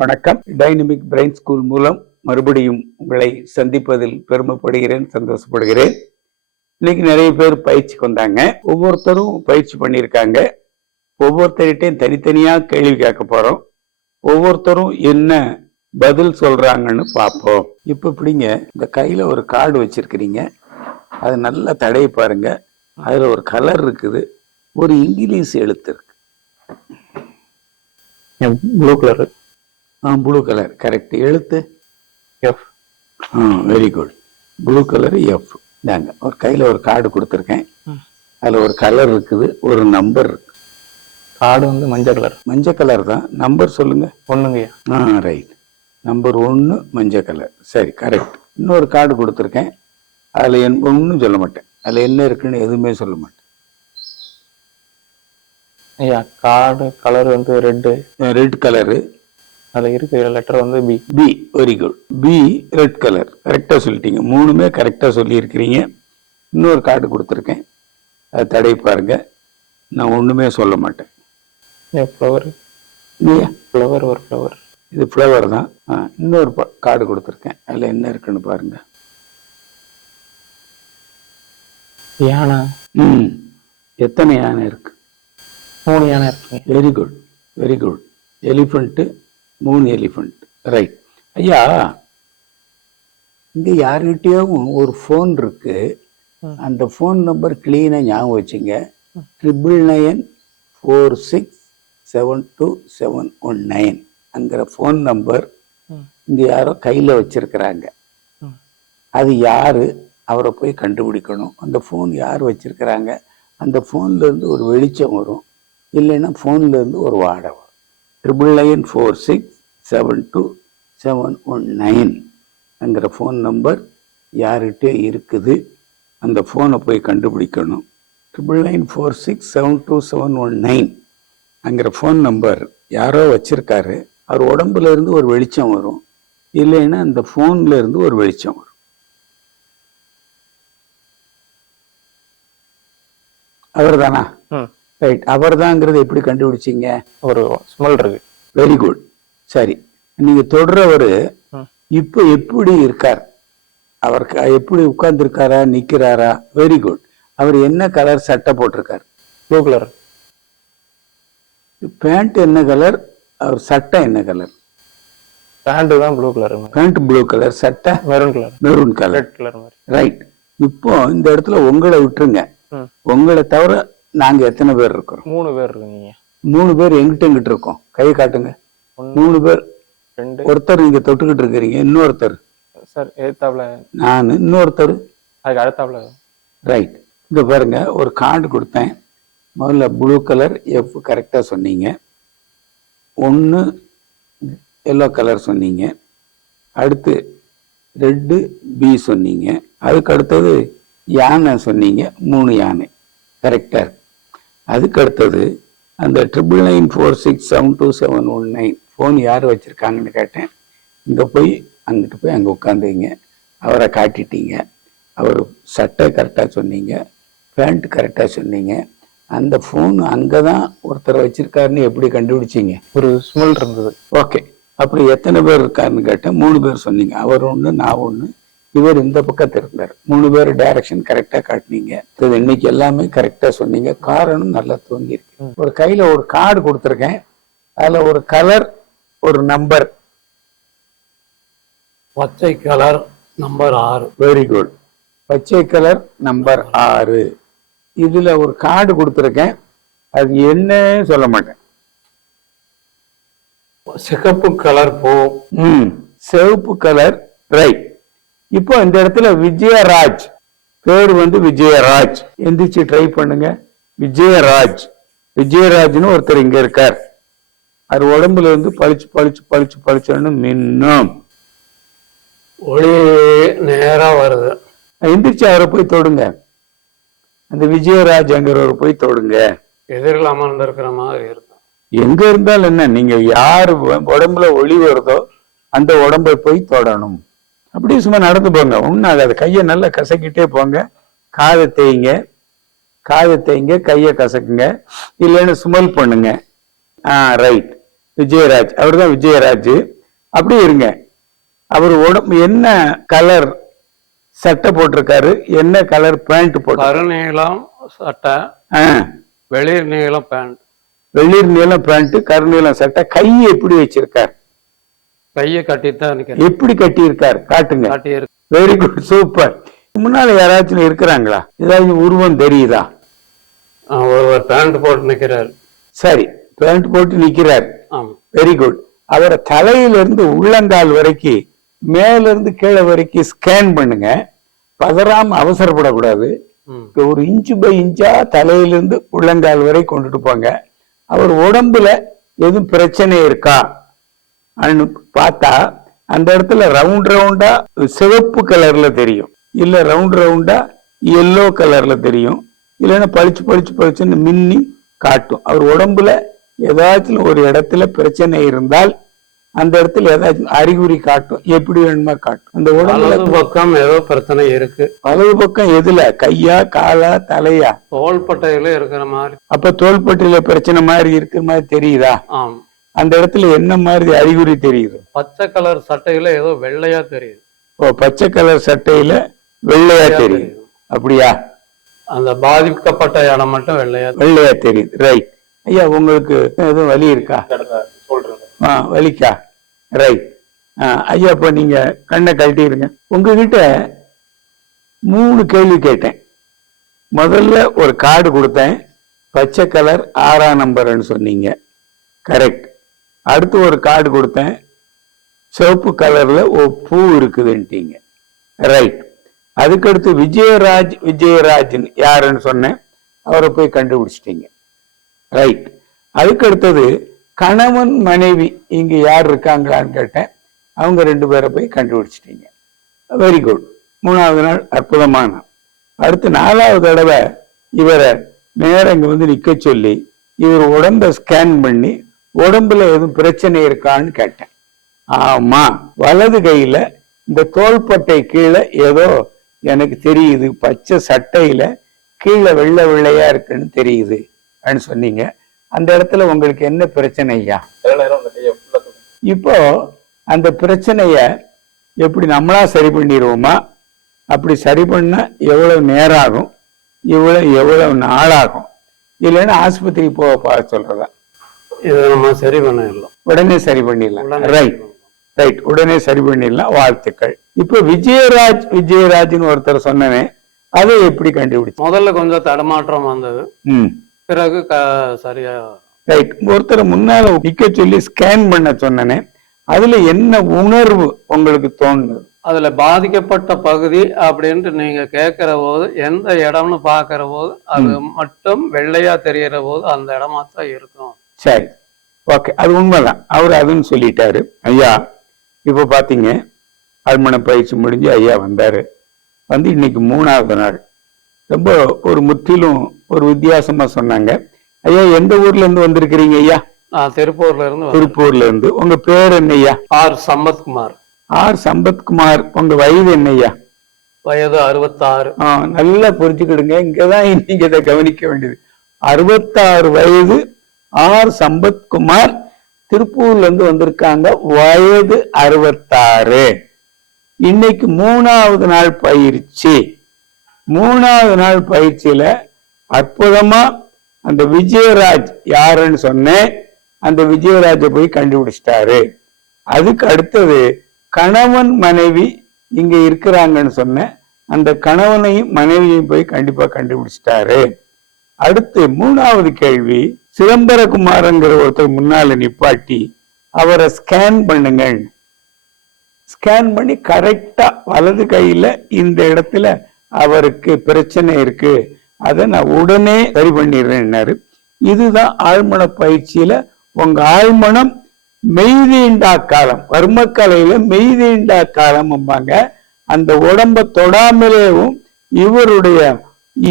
வணக்கம். Dynamic brain school மூலம் மறுபடியும் உங்களை சந்திப்பதில் பெருமைப்படுகிறேன் சந்தோஷப்படுகிறேன். இன்னைக்கு நிறைய பேர் பயிற்சிக்கு வந்தாங்க ஒவ்வொருத்தரும் பயிற்சி பண்ணியிருக்காங்க. ஒவ்வொருத்தர்கிட்டையும் தனித்தனியாக கேள்வி கேட்க போகிறோம் ஒவ்வொருத்தரும் என்ன பதில் சொல்கிறாங்கன்னு பார்ப்போம். இப்போ இப்படிங்க இந்த கையில் ஒரு கார்டு வச்சுருக்கிறீங்க. அது நல்லா தடைய பாருங்க. அதில் ஒரு கலர் இருக்குது. ஒரு இங்கிலீஷ் எழுத்து இருக்கு. Blue colour blue colour correct எழுத்து? எஃப் ஆ very good blue colour F இந்தாங்க. ஒரு கையில் ஒரு கார்டு கொடுத்துருக்கேன். அதில் ஒரு கலர் இருக்குது. ஒரு நம்பர் இருக்கு. கார்டு வந்து மஞ்சள் கலர் மஞ்சள் கலர் தான். நம்பர் சொல்லுங்க. ஒண்ணுங்கய்யா. ஆ ரைட் நம்பர் ஒன்று மஞ்சள் கலர் சரி கரெக்ட் இன்னொரு கார்டு கொடுத்துருக்கேன். அதில் என் ஒன்றும் சொல்ல மாட்டேன். அதில் என்ன இருக்குன்னு எதுவுமே சொல்ல மாட்டேன். ஐயா கார்டு கலர் வந்து ரெட்டு ரெட் கலரு அதுல இருக்கிற லெட்டர் வந்து B B very good B red colour கரெக்டாக சொல்லிட்டீங்க. மூணுமே கரெக்டாக சொல்லியிருக்கிறீங்க. இன்னொரு கார்டு கொடுத்துருக்கேன். அதை தடவி பாருங்க. நான் ஒன்றுமே சொல்ல மாட்டேன். ஃப்ளவர் இல்லையா? ஃப்ளவர் ஒரு ஃப்ளவர் இது ஃப்ளவர் தான். இன்னொரு கார்டு கொடுத்துருக்கேன். அதில் என்ன இருக்குன்னு பாருங்க. யானை. ம் எத்தனை யானை இருக்கு? மூணு யானை இருக்குங்க. Very good very good elephant மூணு எலிஃபண்ட் ரைட் ஐயா இங்கே யார்கிட்டயும் ஒரு ஃபோன் இருக்கு. அந்த ஃபோன் நம்பர் கிளீனாக ஞாபகம் வச்சுங்க. Triple nine four six seven two seven one nine அங்கிற phone number. இங்கே யாரோ கையில் வச்சிருக்கிறாங்க. அது யாரு? அவரை போய் கண்டுபிடிக்கணும். அந்த ஃபோன் யார் வச்சிருக்கிறாங்க? அந்த ஃபோன்ல இருந்து ஒரு வெளிச்சம் வரும். இல்லைன்னா ஃபோன்ல இருந்து ஒரு வாடை வரும். Triple nine four six seven two seven one nine அங்கிற phone number யார்கிட்ட இருக்குது. அந்த ஃபோனை போய் கண்டுபிடிக்கணும். Triple nine four six seven two seven one nine அங்கிற phone number யாரோ வச்சிருக்காரு. அவர் உடம்புல இருந்து ஒரு வெளிச்சம் வரும். இல்லைன்னா அந்த ஃபோன்ல இருந்து ஒரு வெளிச்சம் வரும். அவர் தானா ரைட் அவர் தாங்கிறத எப்படி கண்டுபிடிச்சீங்க? ஒரு ஸ்மெல் இருக்கு. வெரி குட் சரி நீங்க தொடர்றவர் ம். இப்ப எப்படி இருக்கார்? அவர் க- எப்படி உட்கார்ந்து இருக்காரா நிக்கிறாரா? வெரி குட் அவர் என்ன கலர் சட்டை போட்டிருக்கார்? ப்ளூ கலர் பேண்ட் என்ன கலர் அவர் சட்டை என்ன கலர் பேண்ட் தான் blue colour pant blue colour சட்டை maroon colour maroon colour red colour right இப்போ இந்த இடத்துல உங்களை விட்டுருங்க. உங்களை தவிர நாங்க எத்தனை பேர் இருக்கிறோம்? மூணு பேர் இருக்குங்க. மூணு பேர் எங்கிட்ட எங்கிட்ட இருக்கோம்? கையை காட்டுங்க. மூணு பேர். ரெண்டு. ஒருத்தர் நீங்க தொட்டுக்கிட்டு இருக்கிறீங்க இன்னொருத்தர். சார் எதிர்த்தாப்புல. நான் இன்னொருத்தர். அதுக்கு அடுத்தாப்புல. ரைட் இங்க பாருங்க ஒரு கார்டு கொடுத்தேன். முதல்ல ப்ளூ கலர் எஃப் கரெக்டாக சொன்னீங்க. ஒன்று எல்லோ கலர் சொன்னீங்க. அடுத்து ரெட்டு பி சொன்னீங்க. அதுக்கு அடுத்தது யானை சொன்னீங்க. மூணு யானை. கரெக்டாக அதுக்கு அடுத்தது அந்த triple nine four six seven two seven one nine phone யார் வச்சுருக்காங்கன்னு கேட்டேன். இங்கே போய் அங்கிட்டு போய் அங்கே உட்காந்துங்க அவரை காட்டிட்டீங்க. அவர் சட்டை கரெக்டாக சொன்னீங்க. பேண்ட் கரெக்டாக சொன்னீங்க. அந்த ஃபோன் அங்கே தான் ஒருத்தர் வச்சிருக்காருன்னு எப்படி கண்டுபிடிச்சீங்க? ஒரு ஸ்மெல் இருந்தது. ஓகே அப்புறம் எத்தனை பேர் இருக்காருன்னு கேட்டேன். மூணு பேர் சொன்னீங்க. அவர் ஒன்று நான் ஒன்று இவர் இந்த பக்கத்தில் இருந்தார். மூணு பேர் டைரக்ஷன் கரெக்டாக காட்டினீங்க. இன்னைக்கு எல்லாமே கரெக்டாக சொன்னீங்க. காரணம் நல்லா தூங்கியிருக்கு. ஒரு கையில் ஒரு கார்டு கொடுத்துருக்கேன். அதில் ஒரு கலர் ஒரு நம்பர். பச்சை கலர் நம்பர் ஆறு. வெரி குட் பச்சை கலர் நம்பர் ஆறு. இதுல ஒரு கார்டு கொடுத்துருக்கேன். அது என்னன்னு சொல்ல மாட்டேன். சிகப்பு கலர் பூ. சிவப்பு கலர் ரைட் இப்போ இந்த இடத்துல விஜயராஜ். பேர் வந்து விஜயராஜ். எந்திரிச்சு ட்ரை பண்ணுங்க. விஜயராஜ். விஜயராஜ்னு ஒருத்தர் இங்க இருக்கார். அவர் உடம்புல இருந்து பளிச்சு பளிச்சு பளிச்சு பளிச்சுன்னு மின்னும். ஒளி நேரா வருது. எந்திரிச்சு அவரை போய் தொடுங்க. அந்த விஜயராஜ்ங்கிறவரை போய் தொடுங்க. எதிரில் அமர்ந்திருக்கிற மாதிரி இருக்கும் எங்க இருந்தாலும் என்ன? நீங்க யார் உடம்புல ஒளி வருதோ அந்த உடம்பை போய் தொடணும். அப்படியே சும்மா நடந்து போங்க. ஒன்றும் ஆகாது. கையை நல்லா கசக்கிட்டே போங்க. காதை தேய்ங்க. காதை தேய்ங்க. கையை கசக்குங்க. இல்லைன்னு சுமல் பண்ணுங்க. ஆ ரைட் விஜயராஜ். அவர் தான் விஜயராஜ். அப்படி இருங்க. அவர் உடம்பு என்ன கலர் சட்டை போட்டிருக்காரு? என்ன கலர் பேண்ட் போட்டு கருநீளம் சட்டை வெளிர் நீளம் பேண்ட் வெளிர் நீளம் பேண்ட் கருநீளம் சட்டை. கை எப்படி வச்சிருக்கார்? கையை கட்டித்தான் எப்படி கட்டி இருக்கார் காட்டுங்க வெரி குட் சூப்பர் முன்னால யாராச்சும் இருக்கிறாங்களா? ஏதாவது உருவம் தெரியுதா? ஒருவர் பேண்ட் போட்டு நிக்கிறார். சரி. பேண்ட் போட்டு நிக்கிறார். வெரி குட் அவரை தலையிலிருந்து உள்ளங்கால் வரைக்கும் மேல இருந்து கீழே வரைக்கும் ஸ்கேன் பண்ணுங்க. பதறாம அவசரப்படக்கூடாது. ஒரு இன்ச்சு பை இன்ச்சா தலையிலிருந்து உள்ளங்கால் வரை கொண்டுட்டு போங்க. அவர் உடம்புல எதுவும் பிரச்சனை இருக்கா? பார்த்தா அந்த இடத்துல ரவுண்ட் ரவுண்டா சிவப்பு கலர்ல தெரியும். இல்ல ரவுண்ட் ரவுண்டா எல்லோ கலர்ல தெரியும். இல்லைன்னா பளிச்சு பளிச்சு பளிச்சுன்னு மின்னி காட்டும். அவர் உடம்புல ஏதாச்சும் ஒரு இடத்துல பிரச்சனை இருந்தால் அந்த இடத்துல ஏதாச்சும் அறிகுறி காட்டும். எப்படி வேணுமா காட்டும். அந்த உடம்புல பக்கம் ஏதோ பிரச்சனை இருக்கு. வலது பக்கம் எதுல? கையா காலா தலையா? தோள்பட்டையில இருக்கிற மாதிரி. அப்ப தோள்பட்டியில பிரச்சனை மாதிரி இருக்கிற மாதிரி தெரியுதா? ஆம். அந்த இடத்துல என்ன மாதிரி அறிகுறி தெரியுது? பச்சை கலர் சட்டையில ஏதோ வெள்ளையா தெரியுது. ஓ பச்சை கலர் சட்டையில வெள்ளையா தெரியுது. அப்படியா? அந்த பாதிக்கப்பட்ட இடம் மட்டும் வெள்ளையா. வெள்ளையா தெரியுது. ரைட் ஐயா உங்களுக்கு எதுவும் வலி இருக்கா? ஆ வலிக்கா? ரைட் ஐயா இப்போ நீங்கள் கண்ணை கழட்டிடுங்க உங்ககிட்ட மூணு கேள்வி கேட்டேன். முதல்ல ஒரு கார்டு கொடுத்தேன். பச்சை கலர் ஆறாம் நம்பர்னு சொன்னீங்க. கரெக்ட் அடுத்து ஒரு கார்டு கொடுத்தேன். சிவப்பு கலரில் ஒரு பூ இருக்குதுன்ட்டீங்க. ரைட் அதுக்கடுத்து விஜயராஜ் விஜயராஜ்னு யாருன்னு சொன்னேன். அவரை போய் கண்டுபிடிச்சிட்டிங்க. ரைட் அதுக்கு அடுத்தது கணவன் மனைவி இங்க யார் இருக்காங்களான்னு கேட்டேன். அவங்க ரெண்டு பேரை போய் கண்டுபிடிச்சிட்டீங்க. வெரி குட் மூணாவது நாள் அற்புதமான அடுத்து நாலாவது தடவை இவரை நேரம் இங்க வந்து நிக்க சொல்லி இவர் உடம்ப ஸ்கேன் பண்ணி உடம்புல எதுவும் பிரச்சனை இருக்கான்னு கேட்டேன். ஆமா வலது கையில இந்த தோள்பட்டை கீழே ஏதோ எனக்கு தெரியுது பச்சை சட்டையில கீழே வெள்ளை வெள்ளையா இருக்குன்னு தெரியுது. அப்படின்னு சொன்னீங்க. அந்த இடத்துல உங்களுக்கு என்ன பிரச்சனை ஐயா? இப்போ அந்த பிரச்சனைய எப்படி நம்மளா சரி பண்ணிடுவோமா? அப்படி சரி பண்ண எவ்வளவு நேரம் ஆகும் இவ்வளவு எவ்வளவு நாளாகும்? இல்லைன்னா ஆஸ்பத்திரி போக பார்க்க சொல்றதா? இதை நம்ம சரி பண்ணிடலாம். உடனே சரி பண்ணிடலாம். ரைட் ரைட் உடனே சரி பண்ணிடலாம். வாழ்த்துக்கள். இப்போ விஜயராஜ் விஜயராஜ்னு ஒருத்தர் சொன்னனே அதை எப்படி கண்டுபிடிச்சு முதல்ல கொஞ்சம் தடமாற்றம் வந்தது. ம். பிறகு சரியா? ரைட் ஒருத்தர் முன்னால நிக்க சொல்லி ஸ்கேன் பண்ண சொன்னனே அதுல என்ன உணர்வு உங்களுக்கு தோணுது? அதுல பாதிக்கப்பட்ட பகுதி அப்படின்ட்டு நீங்க கேட்கிற போது எந்த இடம்னு பாக்குற போது அது மட்டும் வெள்ளையா தெரியற போது அந்த இடமா தான் இருக்கும். சரி. ஓகே அது உண்மைதான். அவர் அதுன்னு சொல்லிட்டாரு. ஐயா இப்போ பாத்தீங்க அல்மண பயிற்சி முடிஞ்சு ஐயா வந்தாரு. வந்து இன்னைக்கு மூணாவது நாள். ரொம்ப ஒரு முற்றிலும் ஒரு வித்தியாசமா சொன்னாங்க. ஐயா எந்த ஊர்ல இருந்து வந்திருக்கிறீங்க ஐயா? திருப்பூர்ல இருந்து. திருப்பூர்ல இருந்து. உங்க பேர் என்ன ஐயா? ஆர் சம்பத்குமார். ஆர் சம்பத்குமார். உங்க வயது என்ன ஐயா? வயது அறுபத்தாறு. நல்லா புரிஞ்சுக்கிடுங்க. இங்கதான் நீங்க இதை கவனிக்க வேண்டியது. அறுபத்தாறு வயது ஆர் சம்பத்குமார் திருப்பூர்ல இருந்து வந்திருக்காங்க. வயது அறுபத்தாறு. இன்னைக்கு மூணாவது நாள் பயிற்சி. மூணாவது நாள் பயிற்சியில அற்புதமா அந்த விஜயராஜ் யாருன்னு சொன்னேன். அந்த விஜயராஜை போய் கண்டுபிடிச்சிட்டாரு. அதுக்கு அடுத்தது கணவன் மனைவி இங்க இருக்கிறாங்கன்னு சொன்னேன். அந்த கணவனையும் மனைவியையும் போய் கண்டிப்பா கண்டுபிடிச்சிட்டாரு. அடுத்து மூணாவது கேள்வி சிதம்பரகுமாரங்கிற ஒருத்தர் முன்னால நிப்பாட்டி அவரை ஸ்கேன் பண்ணுங்க ஸ்கேன் பண்ணி கரெக்டா வலது கையில இந்த இடத்துல அவருக்கு பிரச்சனை இருக்கு அதை நான் உடனே சரி பண்ணிடுறேன்னாரு இதுதான் ஆழ்மன பயிற்சியில உங்க ஆழ்மனம் மெய்தீண்டா காலம். வர்மக்கலையில மெய்தீண்டா காலம் அந்த உடம்ப தொடாமலேவும் இவருடைய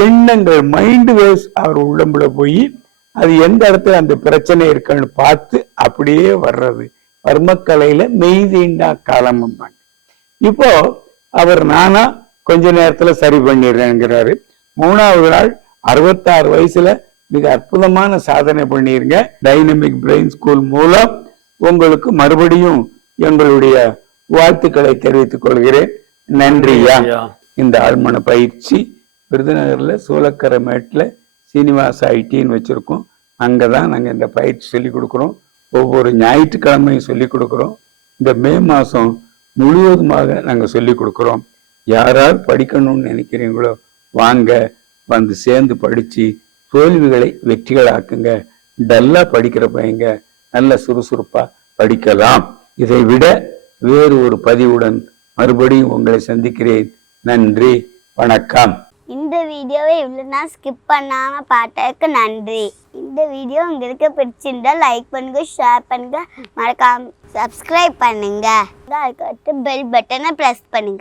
எண்ணங்கள் மைண்ட் வேவ்ஸ் அவர் உடம்புல போய் அது எந்த இடத்துல அந்த பிரச்சனை இருக்குன்னு பார்த்து அப்படியே வர்றது. வர்மக்கலையில மெய்தீண்டா காலம் இப்போ அவர் நானா கொஞ்ச நேரத்துல சரி பண்ணிடுறேங்கிறாரு. மூணாவது நாள் அறுபத்தாறு வயசுல மிக அற்புதமான சாதனை பண்ணிருங்க. டைனமிக் பிரெயின் ஸ்கூல் மூலம் உங்களுக்கு மறுபடியும் எங்களுடைய வாழ்த்துக்களை தெரிவித்துக் கொள்கிறேன். நன்றியா. இந்த ஆழ்மன பயிற்சி விருதுநகர்ல சூளக்கரை மேட்டில் சீனிவாச ஐடின்னு வச்சிருக்கோம். அங்கதான் நாங்க இந்த பயிற்சி சொல்லி கொடுக்குறோம். ஒவ்வொரு ஞாயிற்றுக்கிழமையும் சொல்லி கொடுக்குறோம். இந்த மே மாசம் முழுவதுமாக நாங்க சொல்லி கொடுக்குறோம். யாரார் படிக்கணும்னு நினைக்கிறீங்களோ வாங்க வந்து சேர்ந்து படித்து தோல்விகளை வெற்றிகளாக்குங்க. டல்லாக படிக்கிற பையங்க நல்ல சுறுசுறுப்பாக படிக்கலாம். இதை விட வேறு ஒரு பதிவுடன் மறுபடியும் உங்களை சந்திக்கிறேன். நன்றி வணக்கம். இந்த வீடியோவை இவ்வளோ நான் ஸ்கிப் பண்ணாமல் பார்த்ததுக்கு நன்றி. இந்த வீடியோ உங்களுக்கு பிடிச்சிருந்தா லைக் பண்ணுங்க ஷேர் பண்ணுங்க. மறக்காம சப்ஸ்கிரைப் பண்ணுங்க. அதுக்கடுத்து பெல் பட்டனை ப்ரெஸ் பண்ணுங்க.